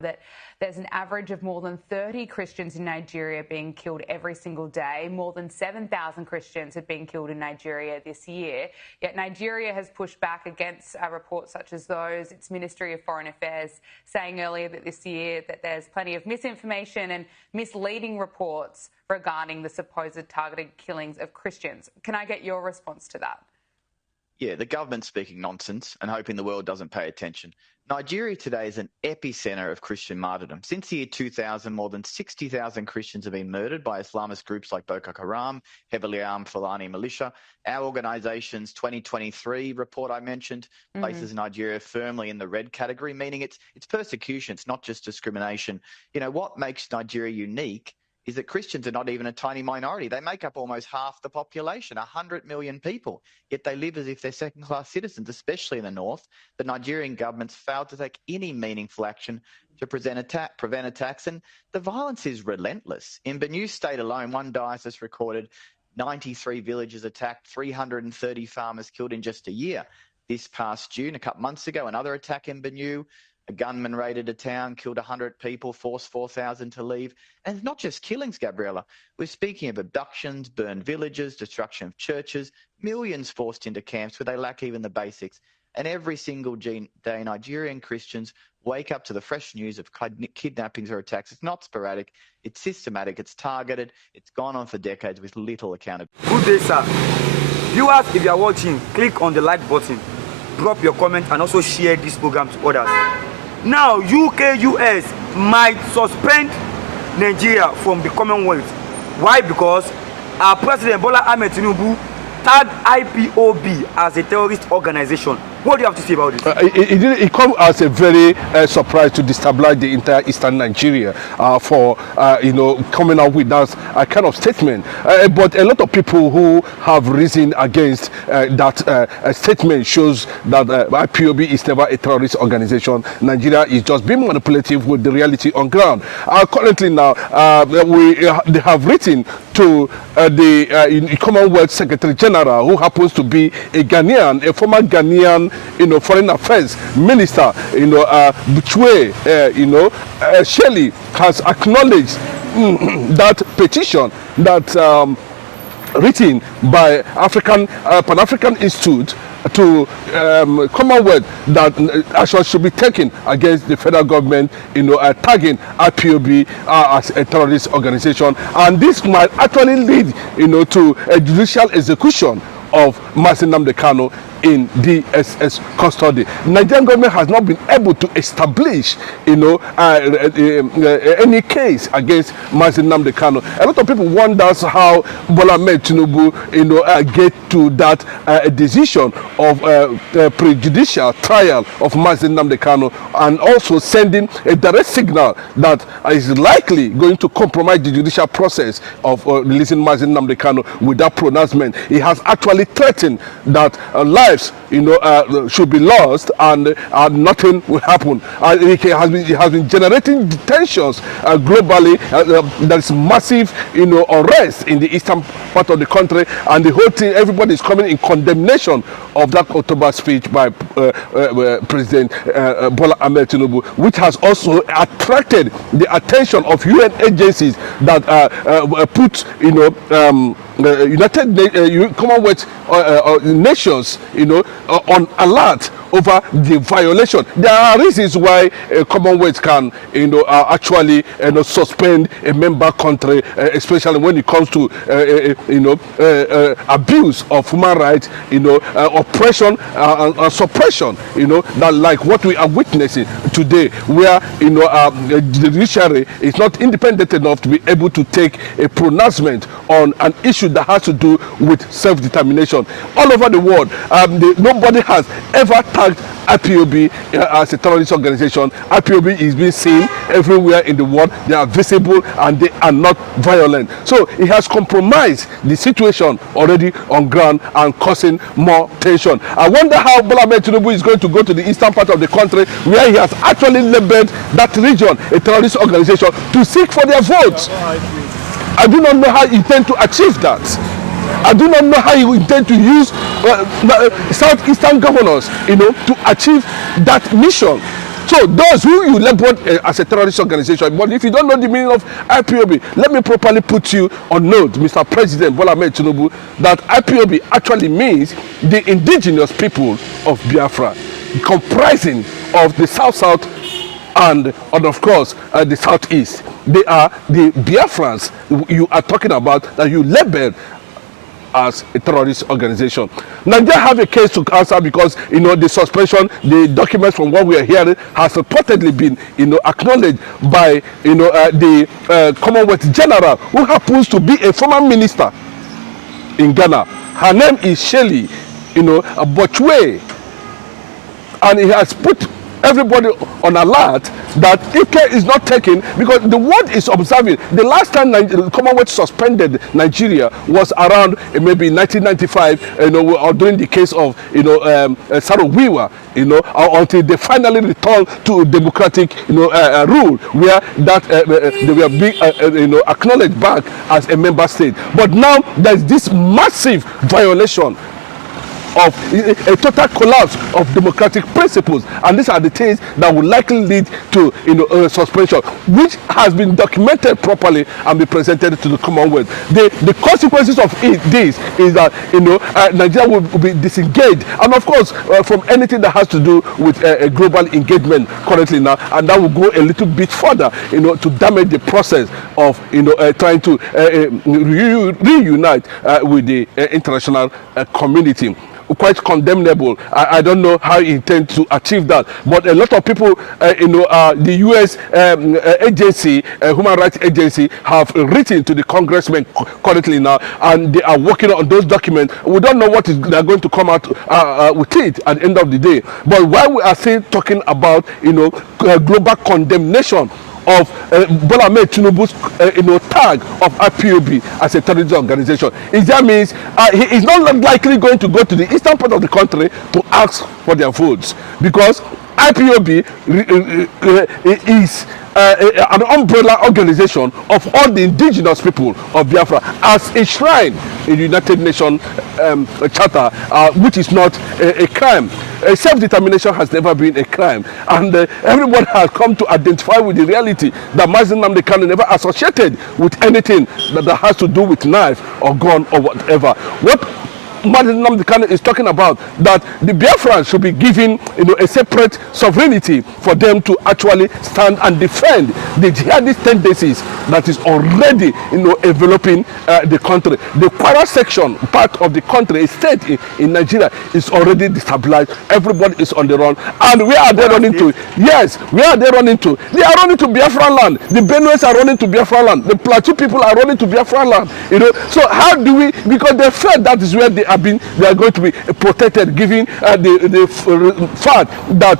that there's an average of more than 30 Christians in Nigeria being killed every single day. More than 7,000 Christians have been killed in Nigeria this year. Yet Nigeria has pushed back against reports such as those. Its Ministry of Foreign Affairs saying earlier that this year that there's plenty of misinformation and misleading reports regarding the supposed targeted killings of Christians. Can I get your response to that? Yeah, the government's speaking nonsense and hoping the world doesn't pay attention. Nigeria today is an epicenter of Christian martyrdom. Since the year 2000, more than 60,000 Christians have been murdered by Islamist groups like Boko Haram, heavily armed Fulani militia. Our organisation's 2023 report I mentioned places Nigeria firmly in the red category, meaning it's persecution, it's not just discrimination. You know, what makes Nigeria unique is that Christians are not even a tiny minority. They make up almost half the population, 100 million people, yet they live as if they're second-class citizens, especially in the north. The Nigerian government's failed to take any meaningful action to prevent attacks, and the violence is relentless. In Benue State alone, one diocese recorded 93 villages attacked, 330 farmers killed in just a year. This past June, a couple months ago, another attack in Benue. A gunman raided a town, killed 100 people, forced 4,000 to leave. And it's not just killings, Gabriella. We're speaking of abductions, burned villages, destruction of churches, millions forced into camps where they lack even the basics. And every single day, Nigerian Christians wake up to the fresh news of kidnappings or attacks. It's not sporadic, it's systematic, it's targeted, it's gone on for decades with little accountability. Good day, sir. Viewers, if you are watching, click on the like button, drop your comment, and also share this program to others. Now, UK, US might suspend Nigeria from the Commonwealth. Why? Because our President Bola Ahmed Tinubu tagged IPOB as a terrorist organization. What do you have to say about this? It comes as a very surprise to destabilize the entire eastern Nigeria for coming out with that kind of statement. But a lot of people who have risen against that statement shows that IPOB is never a terrorist organization. Nigeria is just being manipulative with the reality on ground. Currently now, they have written to the Commonwealth Secretary General, who happens to be a Ghanaian, a former Ghanaian, Foreign Affairs Minister, Buchwe, Shelley has acknowledged that petition that written by Pan-African Institute to Commonwealth that action should be taken against the federal government, tagging IPOB as a terrorist organization, and this might actually lead, to a judicial execution of Nnamdi Kanu in DSS custody. The Nigerian government has not been able to establish, any case against Nnamdi Kanu. A lot of people wonder how Bola Ahmed Tinubu, get to that decision of prejudicial trial of Nnamdi Kanu, and also sending a direct signal that is likely going to compromise the judicial process of releasing Nnamdi Kanu with that pronouncement. He has actually threatened that lives, should be lost and nothing will happen. It has been generating tensions globally. There is massive, unrest in the eastern part of the country, and the whole thing, everybody is coming in condemnation of that October speech by President Bola Ahmed Tinubu, which has also attracted the attention of UN agencies that put, Commonwealth nations, on alert over the violation. There are reasons why Commonwealth can, actually, suspend a member country, especially when it comes to, abuse of human rights, oppression and suppression, that like what we are witnessing today, where, the judiciary is not independent enough to be able to take a pronouncement on an issue that has to do with self-determination. All over the world, nobody has ever tagged IPOB as a terrorist organization. IPOB is being seen everywhere in the world. They are visible and they are not violent. So it has compromised the situation already on ground and causing more tension. I wonder how Bola Ahmed Tinubu is going to go to the eastern part of the country, where he has actually labeled that region a terrorist organization, to seek for their votes. I do not know how he intends to achieve that. I do not know how you intend to use southeastern governors, to achieve that mission. So those who you labeled as a terrorist organization, but if you don't know the meaning of IPOB, let me properly put you on note, Mr. President Bola Ahmed Tinubu, that IPOB actually means the indigenous people of Biafra, comprising of the South and of course the Southeast. They are the Biafrans you are talking about that you labeled as a terrorist organization. Nigeria have a case to answer because the suspension, the documents from what we are hearing has reportedly been acknowledged by the Commonwealth General, who happens to be a former minister in Ghana. Her name is Shelley Bochwe, and he has put everybody on alert that if care is not taken, because the world is observing. The last time the Commonwealth suspended Nigeria was around maybe 1995, or during the case of Sarowiwa, until they finally returned to democratic rule, where that they were being acknowledged back as a member state. But now there's this massive violation of a total collapse of democratic principles, and these are the things that will likely lead to suspension, which has been documented properly and be presented to the Commonwealth. The consequences of this is that Nigeria will be disengaged, and of course from anything that has to do with a global engagement currently now, and that will go a little bit further to damage the process of trying to reunite with the international community. Quite condemnable. I don't know how he intends to achieve that, but a lot of people, the U.S. agency, human rights agency, have written to the congressmen currently now, and they are working on those documents. We don't know what they're going to come out with it at the end of the day. But while we are still talking about global condemnation of Bola Ahmed Tinubu's tag of IPOB as a terrorist organization, that means he is not likely going to go to the eastern part of the country to ask for their votes, because IPOB is an umbrella organization of all the indigenous people of Biafra, as enshrined in the United Nations Charter, which is not a crime. Self-determination has never been a crime, and everyone has come to identify with the reality that Mazi Nnamdi Kanu never associated with anything that has to do with knife or gun or whatever. What Mazi Nnamdi Kanu is talking about, that the Biafrans should be given a separate sovereignty for them to actually stand and defend the jihadist tendencies that is already enveloping the country. The Kwara section part of the country, a state in Nigeria, is already destabilized. Everybody is on the run, and where are they running to? Yes, where are they running to? They are running to Biafra land. The Benues are running to Biafra land. The Plateau people are running to Biafra land. So how do we? Because they felt that is where they are going to be protected, given the fact that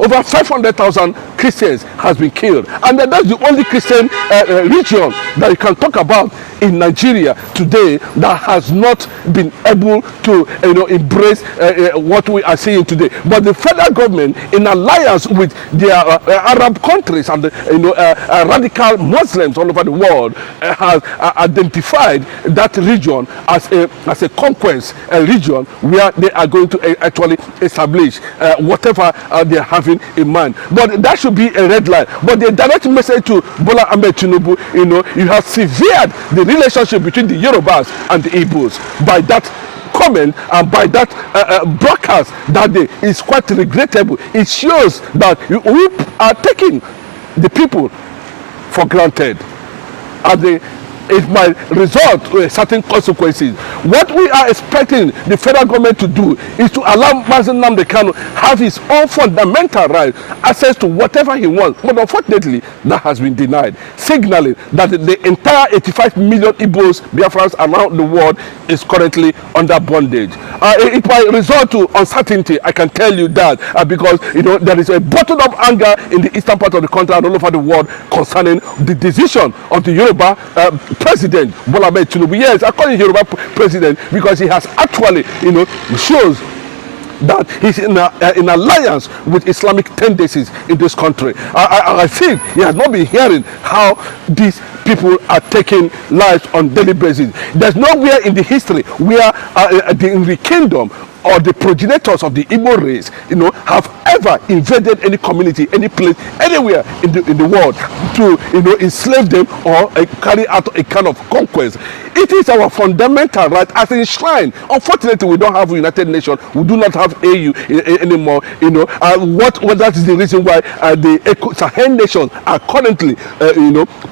over 500,000 Christians has been killed, and that's the only Christian region that you can talk about in Nigeria today that has not been able to embrace what we are seeing today. But the federal government, in alliance with their Arab countries and radical Muslims all over the world, has identified that region as a conquest region where they are going to actually establish whatever they are having in mind. But that should be a red line. But the direct message to Bola Ahmed Tinubu, you have severed the relationship between the Yorubas and the Igbos by that comment and by that broadcast that day is quite regrettable. It shows that we are taking the people for granted, and it might result to certain consequences. What we are expecting the federal government to do is to allow Mazi Nnamdi Kanu have his own fundamental right, access to whatever he wants. But unfortunately, that has been denied, signaling that the entire 85 million Igbos, Biafrans around the world, is currently under bondage. It might result to uncertainty, I can tell you that, because there is a bottled up anger in the eastern part of the country and all over the world concerning the decision of the Yoruba President Bola Ahmed Tinubu. Yes, I call him Yoruba President because he has actually, shows that he's in alliance with Islamic tendencies in this country. I think he has not been hearing how these people are taking lives on daily basis. There's nowhere in the history where in the kingdom or the progenitors of the Igbo race, have ever invaded any community, any place, anywhere in the world to, enslave them or carry out a kind of conquest. It is our fundamental right as enshrined. Unfortunately, we don't have United Nations. We do not have AU anymore. That is the reason why the Sahel nations are currently,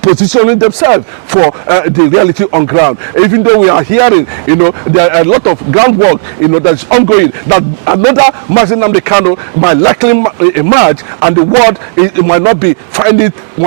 positioning themselves for the reality on ground. Even though we are hearing, there are a lot of groundwork, that is ongoing. That another Mazi Nnamdi Kanu might likely emerge, and the world might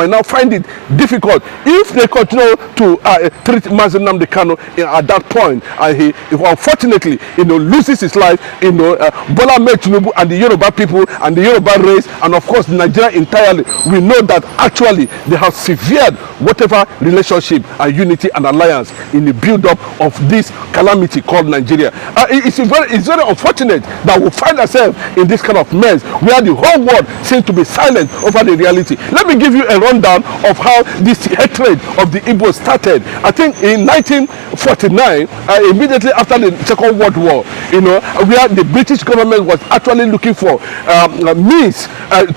not find it difficult if they continue to treat Mazi Nnamdi Kanu at that point, and he unfortunately loses his life. Bola Ahmed Tinubu and the Yoruba people and the Yoruba race, and of course Nigeria entirely, we know that actually they have severed whatever relationship and unity and alliance in the build-up of this calamity called Nigeria. It's very unfortunate that we find ourselves in this kind of mess where the whole world seems to be silent over the reality. Let me give you a rundown of how this hatred of the Igbo started. I think in 1949, immediately after the Second World War, where the British government was actually looking for means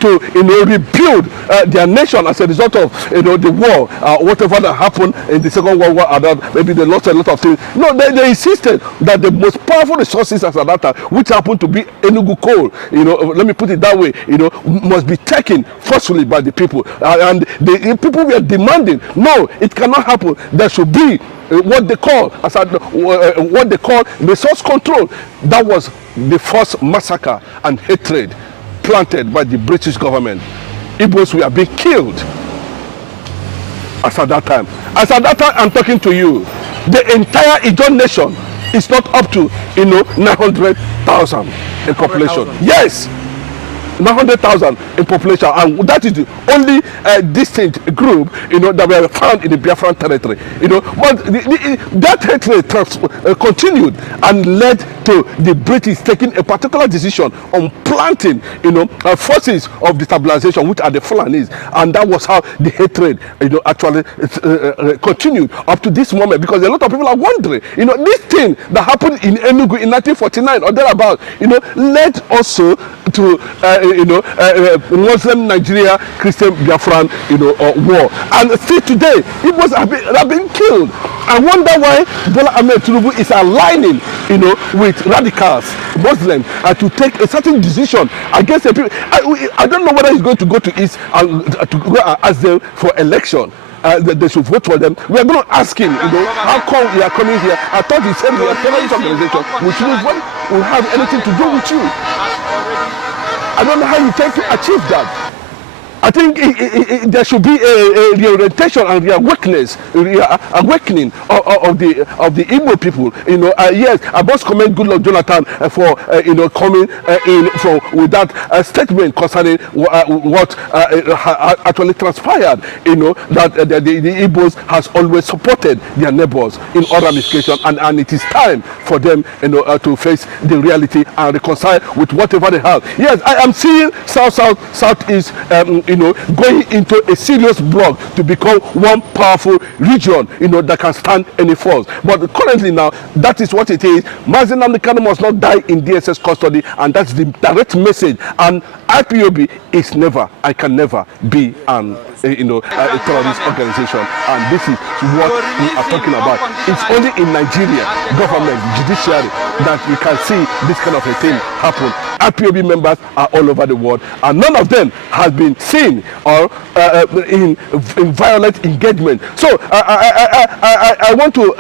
to rebuild their nation as a result of the war, whatever that happened in the Second World War, maybe they lost a lot of things. No, they insisted that the most powerful resources at that time, which happened to be Enugu coal, let me put it that way, must be taken forcefully by the people, and the people were demanding, no, it cannot happen. There should be what they call resource control. That was the first massacre and hatred planted by the British government. Igbos were being killed. As at that time, I'm talking to you, the entire Igbo nation is not up to 900,000 in population. Yes, 900,000 in population, and that is the only distinct group that were found in the Biafran territory. But that hatred continued and led to the British taking a particular decision on planting forces of destabilization, which are the Fulanis, and that was how the hatred actually continued up to this moment, because a lot of people are wondering, this thing that happened in Enugu in 1949 or thereabout, led also to Muslim Nigeria, Christian Biafran, war. And still today, Igbos have been killed. I wonder why Bola Ahmed Tinubu is aligning, with radicals, Muslims, to take a certain decision against the people. I don't know whether he's going to go to East and to go and ask them for election. They should vote for them. We are going to ask him, how come you are coming here? I thought he said we are a terrorist organization, which will have anything to do with you. I don't know how you try to achieve that. I think there should be a reorientation and awakening of the Igbo people. Yes, I must commend Goodluck Jonathan for coming in with that statement concerning what actually transpired. That the Igbos has always supported their neighbors in all ramifications, and it is time for them to face the reality and reconcile with whatever they have. Yes, I am seeing Southeast. Going into a serious block to become one powerful region, that can stand any force. But currently now, that is what it is. Mazi Nnamdi Kanu must not die in DSS custody, and that's the direct message. And IPOB is never, I can never be a terrorist organization. And this is what we are talking about. It's only in Nigeria, government, judiciary, that we can see this kind of a thing happen. IPOB members are all over the world, and none of them has been seen or in violent engagement. So I want to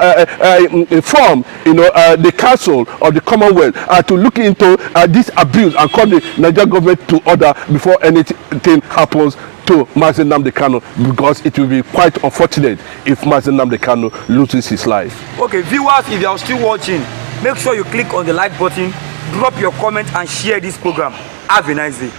inform the Council of the Commonwealth to look into this abuse and call the Nigerian government to order before anything happens to Mazi Nnamdi Kanu, because it will be quite unfortunate if Mazi Nnamdi Kanu loses his life. Okay, viewers, if you are still watching, make sure you click on the like button, drop your comment and share this program. Have a nice day.